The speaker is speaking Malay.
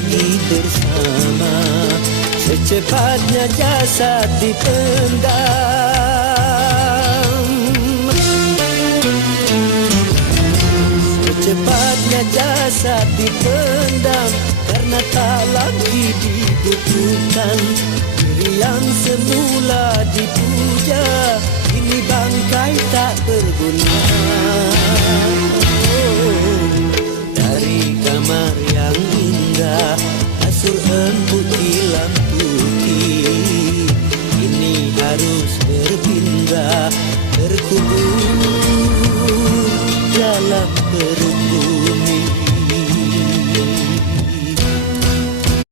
lagi bersama. Secepatnya jasad dipendam, secepatnya jasad dipendam, karena tak lagi dibutuhkan. Diri yang semula dipuja, kini bangkai tak berguna.